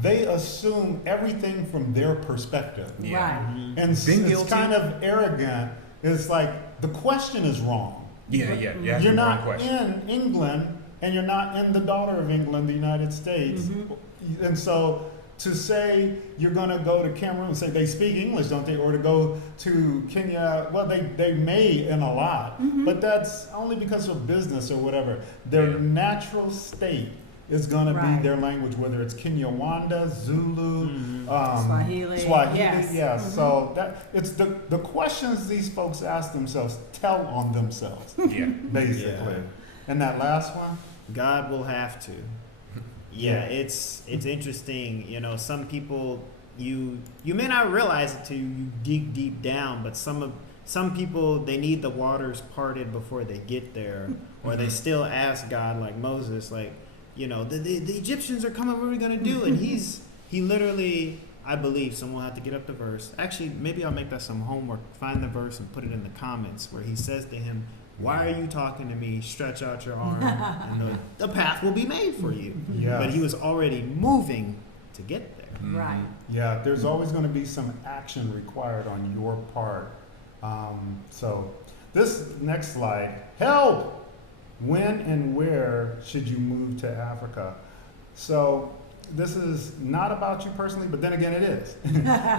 they assume everything from their perspective. Yeah. Right. And Been it's guilty. kind of arrogant. It's like the question is wrong. Yeah. You're the wrong not question. in England and you're not in the daughter of England, the United States. And so to say you're going to go to Cameroon and say they speak English, don't they? Or to go to Kenya, well, they may in a lot, but that's only because of business or whatever. Their natural state is going to be their language, whether it's Kinyarwanda, Zulu, Swahili. Yes. Yes. So that it's the questions these folks ask themselves tell on themselves, basically. And that last one, God will have to. Yeah, it's interesting. You know, some people you may not realize it till you dig deep down, but some people, they need the waters parted before they get there, or they still ask God, like Moses, like, you know, the Egyptians are coming, what are we gonna do? And he literally, I believe, someone will have to get up the verse. Actually, maybe I'll make that some homework. Find the verse and put it in the comments where he says to him, why are you talking to me? Stretch out your arm, and the path will be made for you. Yeah. But he was already moving to get there. Right. Yeah, there's always going to be some action required on your part. So this next slide, help! When and where should you move to Africa? So this is not about you personally, but then again it is.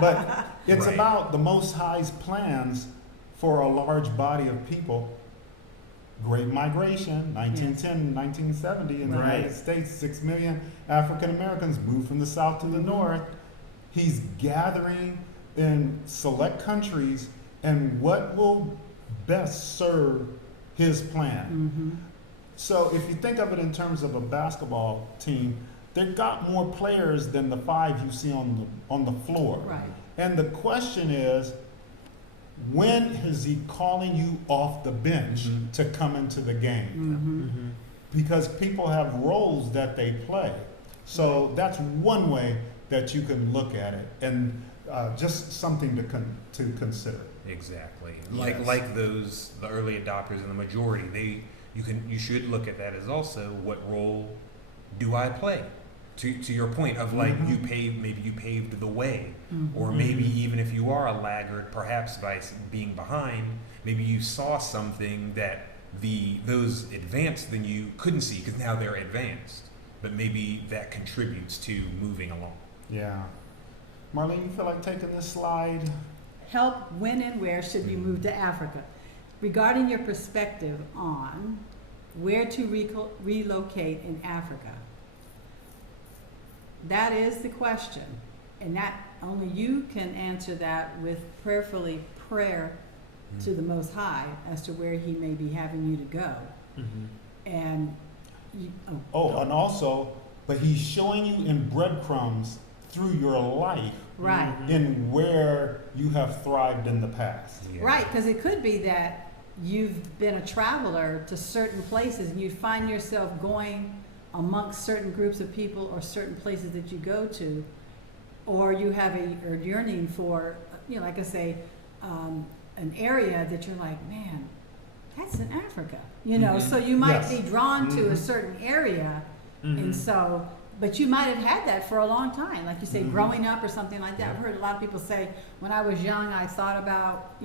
But it's about the Most High's plans for a large body of people. Great Migration, 1910, 1970 in the United States, 6 million African Americans moved from the south to the north. He's gathering in select countries and what will best serve his plan. So if you think of it in terms of a basketball team, they've got more players than the 5 you see on the floor. Right. And the question is, when is he calling you off the bench to come into the game? Because people have roles that they play. So that's one way that you can look at it, and just something to consider. Exactly. Yes. Like the early adopters and the majority, you should look at that as also, what role do I play? To your point of like, maybe you paved the way, or maybe even if you are a laggard, perhaps by being behind, maybe you saw something that those advanced than you couldn't see because now they're advanced, but maybe that contributes to moving along. Yeah. Marlene, you feel like taking this slide? Help, when and where should we move to Africa? Regarding your perspective on where to relocate in Africa, that is the question, and that only you can answer that with prayer to the Most High as to where He may be having you to go. And and also, but He's showing you in breadcrumbs through your life, in where you have thrived in the past. Right, because it could be that you've been a traveler to certain places and you find yourself going amongst certain groups of people or certain places that you go to, or you have a yearning for, like I say, an area that you're like, man, that's in Africa, so you might be drawn to a certain area, and so, but you might have had that for a long time, like you say, growing up or something like that. I've heard a lot of people say, when I was young, I thought about,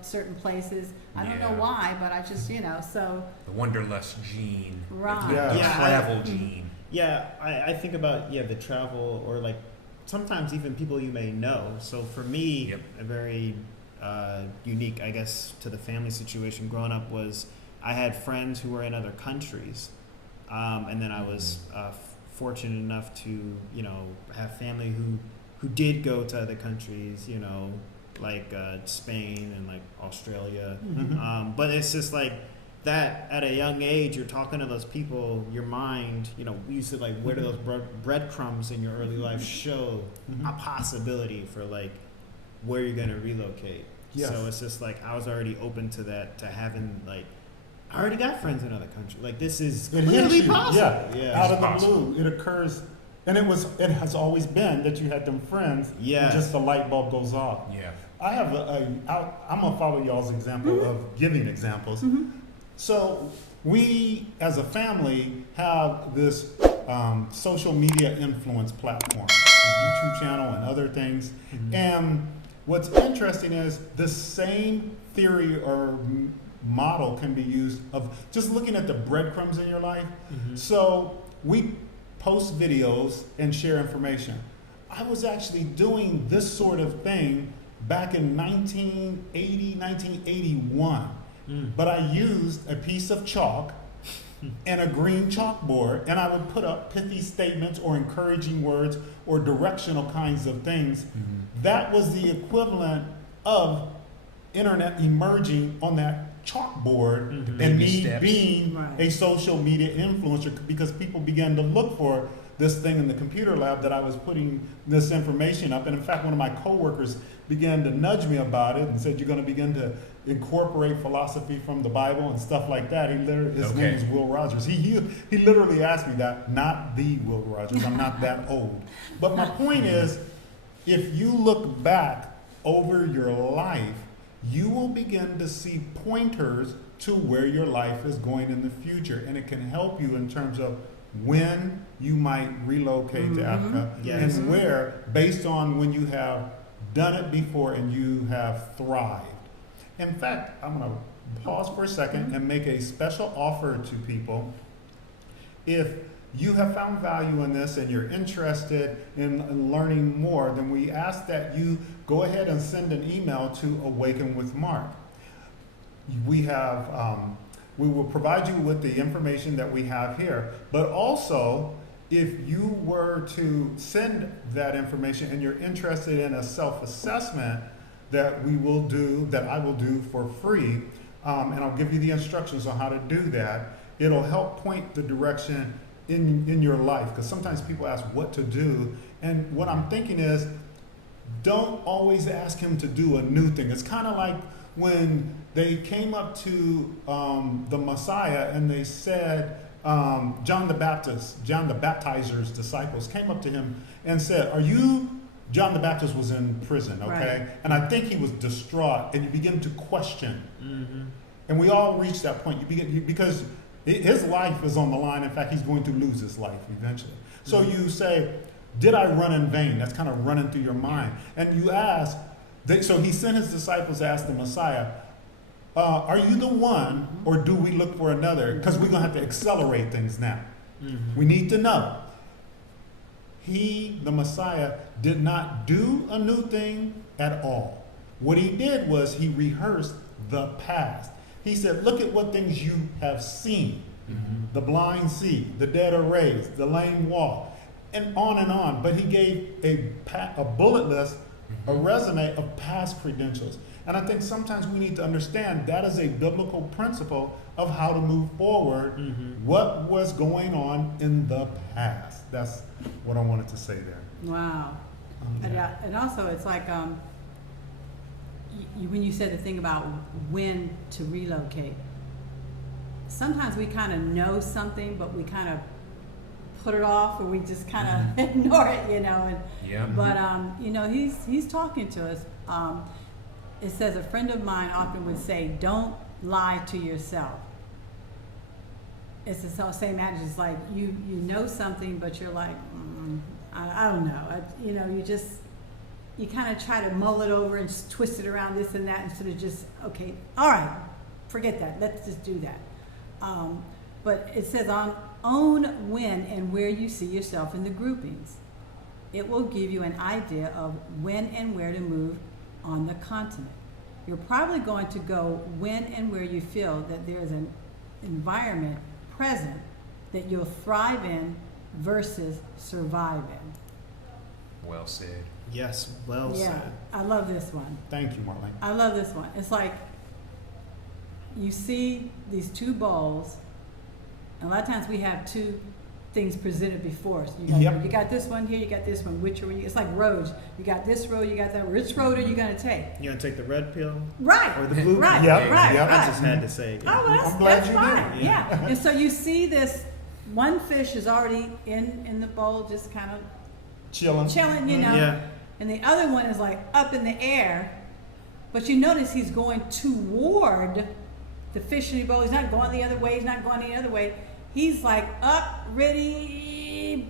certain places. I don't know why, but I just, so. The wanderlust gene. Right. The travel gene. Yeah, I think about, the travel, or like sometimes even people you may know. So for me, a very unique, I guess, to the family situation growing up was I had friends who were in other countries. And then I was fortunate enough to, have family who did go to other countries, like Spain and like Australia. But it's just like that at a young age, you're talking to those people, your mind, we used to like, where do those breadcrumbs in your early life show a possibility for like where you're going to relocate. Yes. So it's just like, I was already open to that, to having like, I already got friends in other countries. Like, this is clearly possible. Out of the blue, it occurs, and it has always been that you had them friends. Yeah. Just the light bulb goes off. Yeah. I have I'm gonna follow y'all's example of giving examples. So we, as a family, have this social media influence platform, a YouTube channel and other things. And what's interesting is the same theory or model can be used of just looking at the breadcrumbs in your life. So we post videos and share information. I was actually doing this sort of thing back in 1981. But I used a piece of chalk and a green chalkboard, and I would put up pithy statements or encouraging words or directional kinds of things. That was the equivalent of internet emerging on that chalkboard and Baby me steps. being Right. a social media influencer, because people began to look for this thing in the computer lab that I was putting this information up. And in fact, one of my coworkers began to nudge me about it and said, you're going to begin to incorporate philosophy from the Bible and stuff like that. His Okay. name is Will Rogers. He literally asked me that, not the Will Rogers. I'm not that old. But my point is, if you look back over your life, you will begin to see pointers to where your life is going in the future. And it can help you in terms of when you might relocate to Africa Yes. and where, based on when you have done it before and you have thrived. In fact, I'm going to pause for a second and make a special offer to people. If you have found value in this and you're interested in learning more, then we ask that you go ahead and send an email to AwakenWithMark. We will provide you with the information that we have here, but also if you were to send that information and you're interested in a self-assessment that I will do for free, and I'll give you the instructions on how to do that. It'll help point the direction in your life, because sometimes people ask what to do, and what I'm thinking is, don't always ask him to do a new thing. It's kind of like when they came up to the Messiah and they said, John the Baptizer's disciples came up to him and said, John the Baptist was in prison, okay? Right. And I think he was distraught, and you begin to question. And we all reach that point. Because his life is on the line. In fact, he's going to lose his life eventually. So you say, did I run in vain? That's kind of running through your mind. And you ask, so he sent his disciples to ask the Messiah, are you the one, or do we look for another? Because we're going to have to accelerate things now. We need to know. The Messiah, did not do a new thing at all. What he did was he rehearsed the past. He said, look at what things you have seen. The blind see, the dead are raised, the lame walk, and on. But he gave a bullet list, a resume of past credentials. And I think sometimes we need to understand that is a biblical principle of how to move forward, what was going on in the past. That's what I wanted to say there. Wow. And also, it's like when you said the thing about when to relocate, sometimes we kind of know something, but we kind of put it off, or we just kind of ignore it, But he's talking to us. It says, a friend of mine often would say, "Don't lie to yourself." It's the same adage. It's like you know something, but you're like, I don't know. You kind of try to mull it over and twist it around this and that instead of just, okay, all right, forget that. Let's just do that. But it says, own when and where you see yourself in the groupings. It will give you an idea of when and where to move on the continent. You're probably going to go when and where you feel that there's an environment present that you'll thrive in versus survive in. Well said. Yes, well Yeah, said. I love this one. Thank you, Marlene. I love this one. It's like you see these two bowls, and a lot of times we have two things presented before us. You got this one here, you got this one. Which one? It's like roads. You got this road, you got that. Which road are you going to take? You gonna take the red pill Right. or the blue pill? Right. Yep, Right. yep. I Right. just had to say it. Oh, well, I'm glad that's you fine. did. Yeah. And so you see this one fish is already in the bowl, just kind of Chilling. chilling, Yeah. And the other one is like up in the air, but you notice he's going toward the fish in the bowl. He's not going the other way. He's not going the other way. He's like up, ready,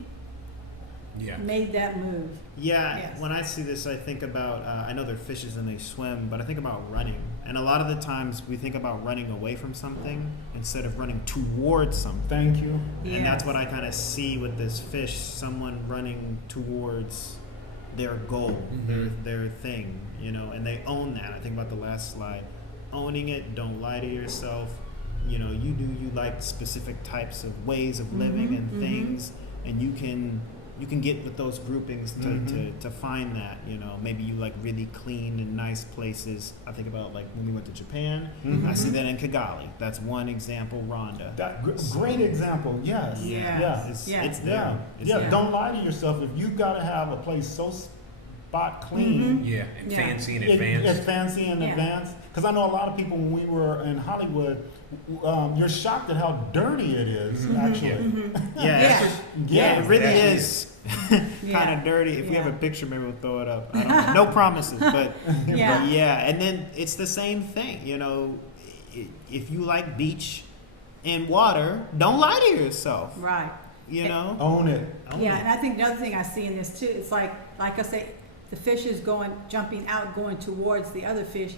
made that move. Yeah, Yes. when I see this, I think about, I know they're fishes and they swim, but I think about running. And a lot of the times we think about running away from something instead of running towards something. Thank you. And that's what I kind of see with this fish, someone running towards their goal, Mhm. their thing, you know, and they own that. I think about the last slide, owning it. Don't lie to yourself. You know, you like specific types of ways of living and things, and you can get with those groupings to find that. You know, maybe you like really clean and nice places. I think about like when we went to Japan. I see that in Kigali. That's one example. Rhonda. That great example. Yes. Yeah. Yeah. It's Yeah. there. Yeah. It's Yeah. there. Don't lie to yourself. If you gotta have a place so spot clean, Yeah, and Yeah. fancy in it's advance. fancy in Yeah. advance. Because I know a lot of people when we were in Hollywood, you're shocked at how dirty it is. Actually. Yeah, it really Exactly. is Yeah. kind of dirty. If we have a Yeah. picture, maybe we'll throw it up. I don't know. No promises, but Yeah. but yeah. And then it's the same thing, you know. If you like beach and water, don't lie to yourself. Right. You know. Own it. Own Yeah, it. and I think the other thing I see in this too, it's like I say, the fish is jumping out, going towards the other fish,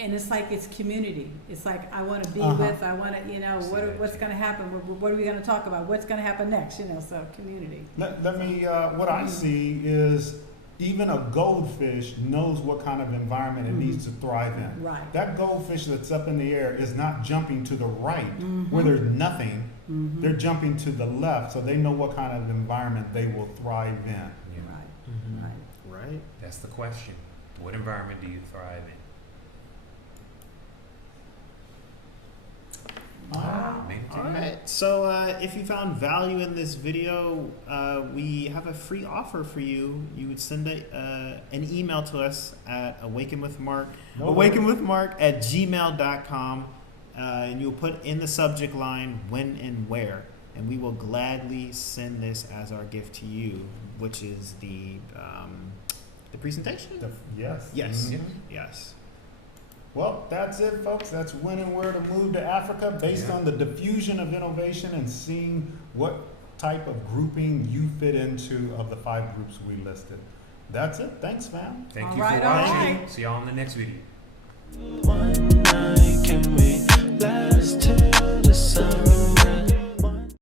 and it's like it's community. It's like I want to be with, I want to, you know, what's going to happen? What are we going to talk about? What's going to happen next? You know, so community. Let me. What I see is even a goldfish knows what kind of environment it needs to thrive in. Right. That goldfish that's up in the air is not jumping to the right where there's nothing. They're jumping to the left, so they know what kind of environment they will thrive in. Yeah. Right. Right. Right. That's the question. What environment do you thrive in? Maybe All right. So if you found value in this video, we have a free offer for you. You would send an email to us at AwakenWithMark, AwakenWithMark@gmail.com, and you'll put in the subject line when and where, and we will gladly send this as our gift to you, which is the presentation. Yes. Yes. Yeah. Yes. Well, that's it, folks. That's when and where to move to Africa based Yeah. on the diffusion of innovation and seeing what type of grouping you fit into of the 5 groups we listed. That's it. Thanks, fam. Thank All you right, for all watching. right. See y'all in the next video. One night can